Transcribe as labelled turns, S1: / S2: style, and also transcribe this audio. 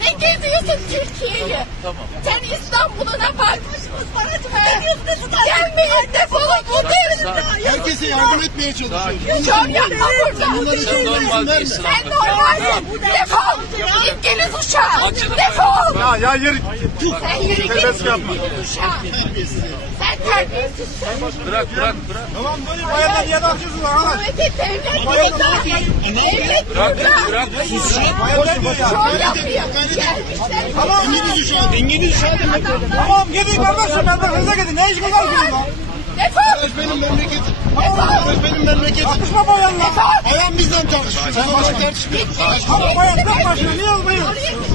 S1: Ne geziyorsun Türkiye'yi?
S2: Tamam.
S1: Sen İstanbul'una bakmışsın gelmeyin defolun bu devlete.
S3: Herkese yardım etmeye çalışıyoruz.
S1: Şov yapma burada.
S2: Sen normal değilsin
S1: Sen
S2: hanımefendi.
S1: normalsin. Defol. İngiliz uşağı.
S2: Açılın.
S1: Defol.
S3: Ya yürü.
S1: Sen yürü git.
S3: Terbiyesiz yapma.
S1: İngiliz uşağı. Sen terbiyesizsin.
S2: Bırak.
S3: Tamam böyle bayanlar niye atıyorsunuz arkadaş?
S1: Devlet burada. Devlet burada.
S2: Bırak. Sus.
S3: Bayanlar diyor ya.
S1: Şov yapıyor. Gelmişler.
S3: Tamam. İngiliz uşağı. İngiliz uşağı demek. Tamam gidin kardeşim memleketinize gidin. Ne işiniz var sizin lan?
S1: Defol.
S3: Benim memleketim. Burası benim memleketim.
S1: Atışma bayanla.
S3: Bayan bizden tartışıyor. Sen başka tartışmıyorsun.
S1: Tamam bayan
S3: tek başına niye olmayın?
S1: Oraya